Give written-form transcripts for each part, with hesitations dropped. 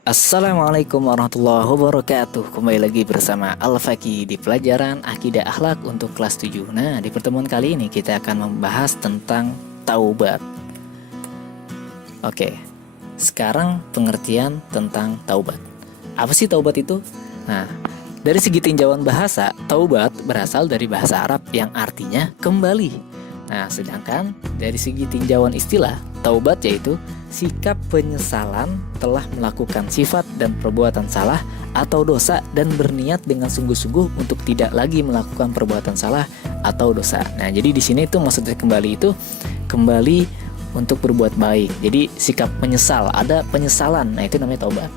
Assalamualaikum warahmatullahi wabarakatuh. Kembali lagi bersama Al-Faqih di pelajaran Akidah Akhlak untuk kelas 7. Nah, di pertemuan kali ini kita akan membahas tentang taubat. Oke, sekarang pengertian tentang taubat. Apa sih taubat itu? Nah, dari segi tinjauan bahasa, taubat berasal dari bahasa Arab yang artinya kembali. Nah, sedangkan dari segi tinjauan istilah, taubat yaitu sikap penyesalan telah melakukan sifat dan perbuatan salah atau dosa dan berniat dengan sungguh-sungguh untuk tidak lagi melakukan perbuatan salah atau dosa. Nah, jadi di sini itu maksudnya kembali itu kembali untuk berbuat baik. Jadi sikap menyesal, ada penyesalan. Nah, itu namanya taubat.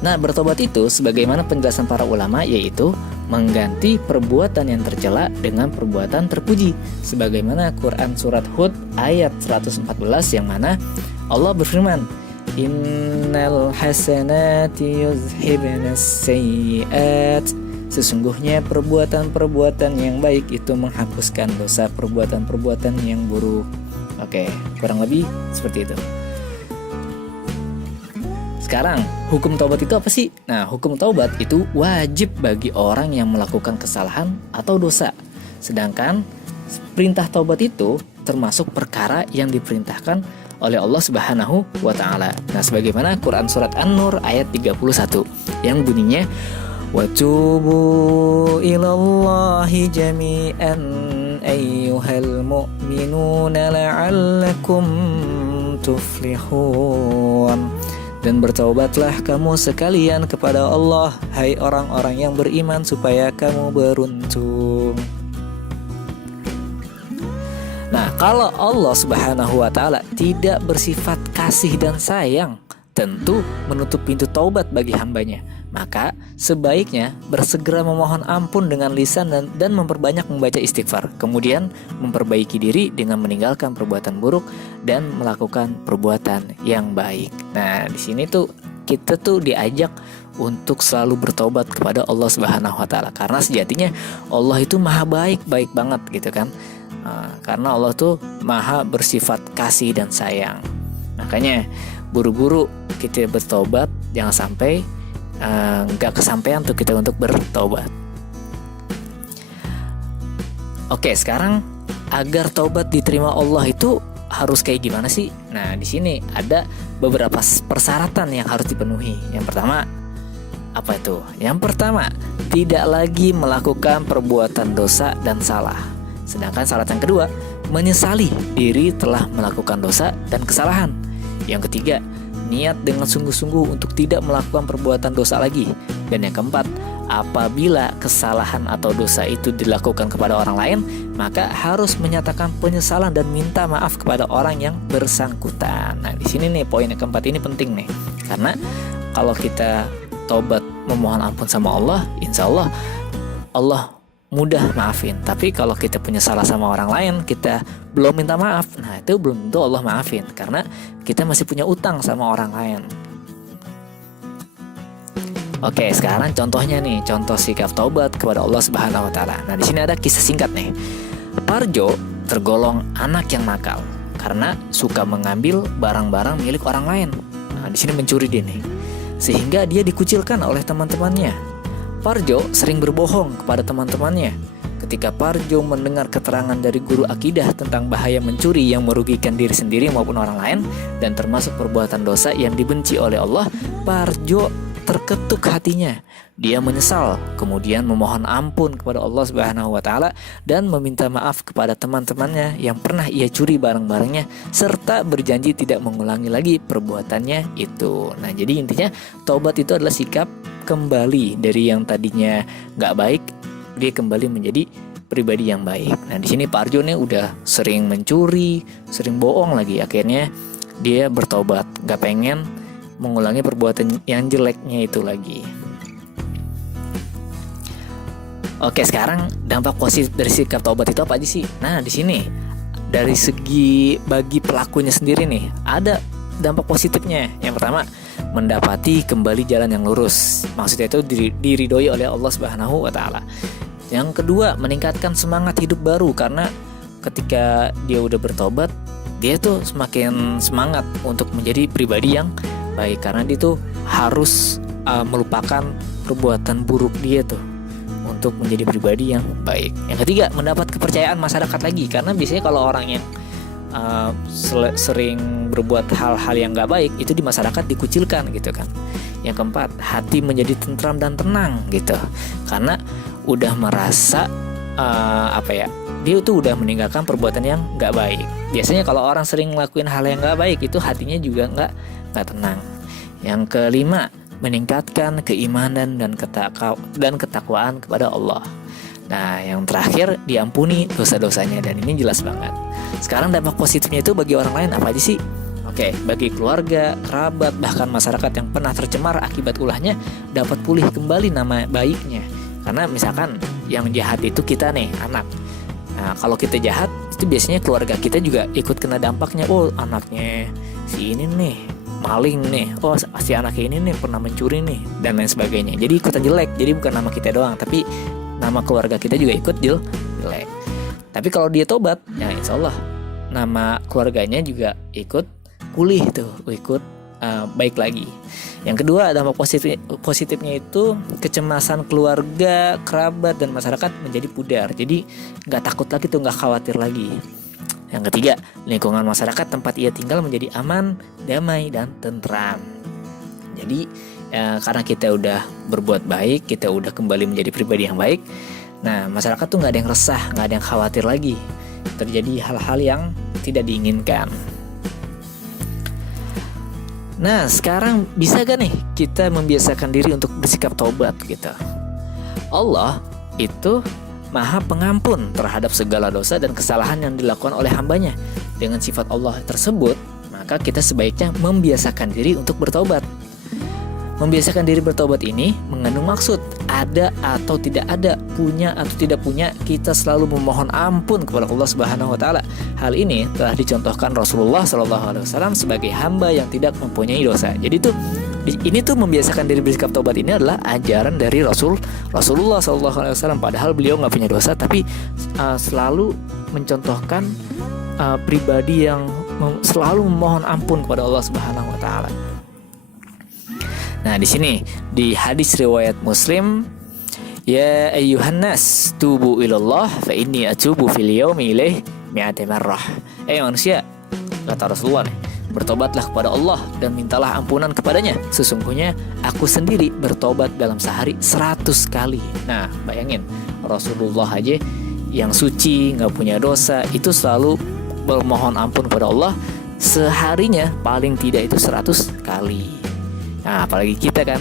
Nah, bertobat itu sebagaimana penjelasan para ulama yaitu mengganti perbuatan yang tercela dengan perbuatan terpuji. Sebagaimana Quran surat Hud ayat 114 yang mana Allah berfirman, "Innal hasanati yuzhibnas sayyi'at." Sesungguhnya perbuatan-perbuatan yang baik itu menghapuskan dosa perbuatan-perbuatan yang buruk. Oke, kurang lebih seperti itu. Sekarang, hukum taubat itu apa sih? Nah, hukum taubat itu wajib bagi orang yang melakukan kesalahan atau dosa. Sedangkan perintah taubat itu termasuk perkara yang diperintahkan oleh Allah Subhanahu wa taala. Nah, sebagaimana Quran surat An-Nur ayat 31 yang bunyinya wa tubu ilallahi jami'an ayyuhal mu'minuna la'allakum tuflihun. Dan bertaubatlah kamu sekalian kepada Allah, hai orang-orang yang beriman, supaya kamu beruntung. Nah, kalau Allah Subhanahu wa taala tidak bersifat kasih dan sayang, tentu menutup pintu taubat bagi hambanya. Maka sebaiknya bersegera memohon ampun dengan lisan dan memperbanyak membaca istighfar. Kemudian memperbaiki diri dengan meninggalkan perbuatan buruk dan melakukan perbuatan yang baik. Nah, di sini tuh kita tuh diajak untuk selalu bertobat kepada Allah Subhanahu wa taala, karena sejatinya Allah itu maha baik banget gitu kan. Karena Allah tuh maha bersifat kasih dan sayang. Makanya buru-buru kita bertobat, jangan sampai nggak kesampaian tuh kita untuk bertobat. Oke, sekarang agar taubat diterima Allah itu harus kayak gimana sih? Nah, di sini ada beberapa persyaratan yang harus dipenuhi. Yang pertama, apa itu? Yang pertama, tidak lagi melakukan perbuatan dosa dan salah. Sedangkan syarat yang kedua, menyesali diri telah melakukan dosa dan kesalahan. Yang ketiga, niat dengan sungguh-sungguh untuk tidak melakukan perbuatan dosa lagi. Dan yang keempat, apabila kesalahan atau dosa itu dilakukan kepada orang lain, maka harus menyatakan penyesalan dan minta maaf kepada orang yang bersangkutan. Nah, di sini nih poin yang keempat ini penting nih. Karena kalau kita taubat memohon ampun sama Allah, insya Allah Allah mudah maafin. Tapi kalau kita punya salah sama orang lain, kita belum minta maaf, nah itu belum tentu Allah maafin, karena kita masih punya utang sama orang lain. Oke, sekarang contohnya nih, contoh sikap taubat kepada Allah Subhanahu wa taala. Nah, di sini ada kisah singkat nih. Parjo tergolong anak yang nakal karena suka mengambil barang-barang milik orang lain. Nah, di sini mencuri dia nih. Sehingga dia dikucilkan oleh teman-temannya. Parjo sering berbohong kepada teman-temannya. Ketika Parjo mendengar keterangan dari guru akidah tentang bahaya mencuri yang merugikan diri sendiri maupun orang lain dan termasuk perbuatan dosa yang dibenci oleh Allah, Parjo terketuk hatinya. Dia menyesal, kemudian memohon ampun kepada Allah Subhanahu wa taala dan meminta maaf kepada teman-temannya yang pernah ia curi barang-barangnya, serta berjanji tidak mengulangi lagi perbuatannya itu. Nah, jadi intinya taubat itu adalah sikap kembali dari yang tadinya nggak baik, dia kembali menjadi pribadi yang baik. Nah, di sini Pak Arjo nih udah sering mencuri, sering bohong lagi. Akhirnya dia bertobat, nggak pengen mengulangi perbuatan yang jeleknya itu lagi. Oke, sekarang dampak positif dari sikap taubat itu apa aja sih? Nah, di sini dari segi bagi pelakunya sendiri nih, ada dampak positifnya. Yang pertama, mendapati kembali jalan yang lurus. Maksudnya itu diridhoi oleh Allah Subhanahu wa taala. Yang kedua, meningkatkan semangat hidup baru, karena ketika dia udah bertobat, dia tuh semakin semangat untuk menjadi pribadi yang baik, karena dia tuh harus melupakan perbuatan buruk dia tuh untuk menjadi pribadi yang baik. Yang ketiga, mendapat kepercayaan masyarakat lagi, karena biasanya kalau orang yang sering berbuat hal-hal yang gak baik itu di masyarakat dikucilkan gitu kan. Yang keempat, hati menjadi tentram dan tenang gitu, karena udah merasa dia tuh udah meninggalkan perbuatan yang gak baik. Biasanya kalau orang sering ngelakuin hal yang gak baik itu hatinya juga gak tenang. Yang kelima, meningkatkan keimanan dan ketakwaan kepada Allah. Nah, yang terakhir, diampuni dosa-dosanya, dan ini jelas banget. Sekarang dampak positifnya itu bagi orang lain apa aja sih? Oke, bagi keluarga, kerabat, bahkan masyarakat yang pernah tercemar akibat ulahnya dapat pulih kembali nama baiknya. Karena misalkan yang jahat itu kita nih, anak. Nah, kalau kita jahat, itu biasanya keluarga kita juga ikut kena dampaknya. Oh, anaknya si ini nih maling nih, oh si anak ini nih pernah mencuri nih, dan lain sebagainya. Jadi ikutan jelek. Jadi bukan nama kita doang, tapi nama keluarga kita juga ikut jelek. Tapi kalau dia tobat, ya insya Allah nama keluarganya juga ikut pulih tuh, ikut baik lagi. Yang kedua, dampak positifnya itu kecemasan keluarga, kerabat, dan masyarakat menjadi pudar. Jadi nggak takut lagi tuh, nggak khawatir lagi. Yang ketiga, lingkungan masyarakat tempat ia tinggal menjadi aman, damai, dan tentram. Jadi karena kita udah berbuat baik, kita udah kembali menjadi pribadi yang baik. Nah, masyarakat tuh nggak ada yang resah, nggak ada yang khawatir lagi terjadi hal-hal yang tidak diinginkan. Nah, sekarang bisa gak nih kita membiasakan diri untuk bersikap taubat gitu? Allah itu Maha Pengampun terhadap segala dosa dan kesalahan yang dilakukan oleh hambanya. Dengan sifat Allah tersebut, maka kita sebaiknya membiasakan diri untuk bertobat. Membiasakan diri bertobat ini mengandung maksud ada atau tidak ada, punya atau tidak punya, kita selalu memohon ampun kepada Allah Subhanahu wa taala. Hal ini telah dicontohkan Rasulullah SAW sebagai hamba yang tidak mempunyai dosa. Jadi ini tuh membiasakan diri bersikap taubat ini adalah ajaran dari Rasulullah SAW. Padahal beliau nggak punya dosa, tapi selalu mencontohkan pribadi yang selalu memohon ampun kepada Allah Subhanahu wa taala. Nah, di sini di hadis riwayat Muslim, ya ayyuhan nas tubu ilallah fa inni atubu fil yaumi ilaih mi'ati marrah. Manusia, kata Rasulullah nih, bertobatlah kepada Allah dan mintalah ampunan kepadanya. Sesungguhnya aku sendiri bertobat dalam sehari 100 kali. Nah, bayangin, Rasulullah aja yang suci, gak punya dosa, itu selalu bermohon ampun kepada Allah seharinya paling tidak itu 100 kali. Nah, apalagi kita kan.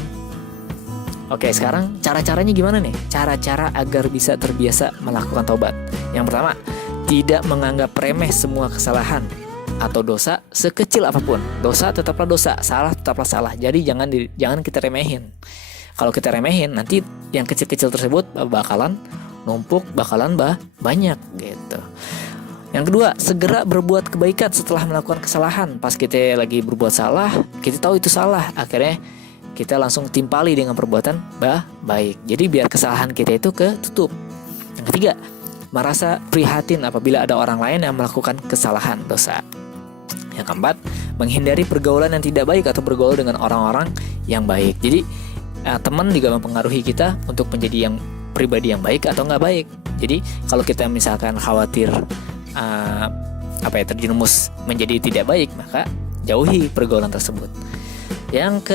Oke, sekarang cara-caranya gimana nih? Cara-cara agar bisa terbiasa melakukan taubat. Yang pertama, tidak menganggap remeh semua kesalahan atau dosa sekecil apapun. Dosa tetaplah dosa, salah tetaplah salah. Jadi jangan kita remehin. Kalau kita remehin, nanti yang kecil-kecil tersebut bakalan numpuk, bakalan banyak gitu. Yang kedua, segera berbuat kebaikan setelah melakukan kesalahan. Pas kita lagi berbuat salah, kita tahu itu salah, akhirnya kita langsung timpali dengan perbuatan baik. Jadi biar kesalahan kita itu ketutup. Yang ketiga, merasa prihatin apabila ada orang lain yang melakukan kesalahan, dosa. Yang keempat, menghindari pergaulan yang tidak baik atau bergaul dengan orang-orang yang baik. Jadi teman juga mempengaruhi kita untuk menjadi yang pribadi yang baik atau nggak baik. Jadi kalau kita misalkan khawatir terjerumus menjadi tidak baik, maka jauhi pergaulan tersebut. Yang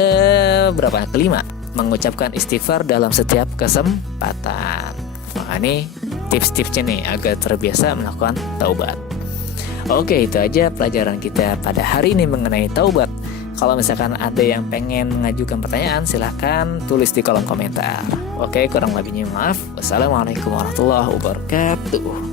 kelima, mengucapkan istighfar dalam setiap kesempatan. Maka ini tips-tipsnya nih agar terbiasa melakukan taubat. Oke, itu aja pelajaran kita pada hari ini mengenai taubat. Kalau misalkan ada yang pengen mengajukan pertanyaan, silahkan tulis di kolom komentar. Oke, kurang lebihnya maaf. Wassalamualaikum warahmatullahi wabarakatuh.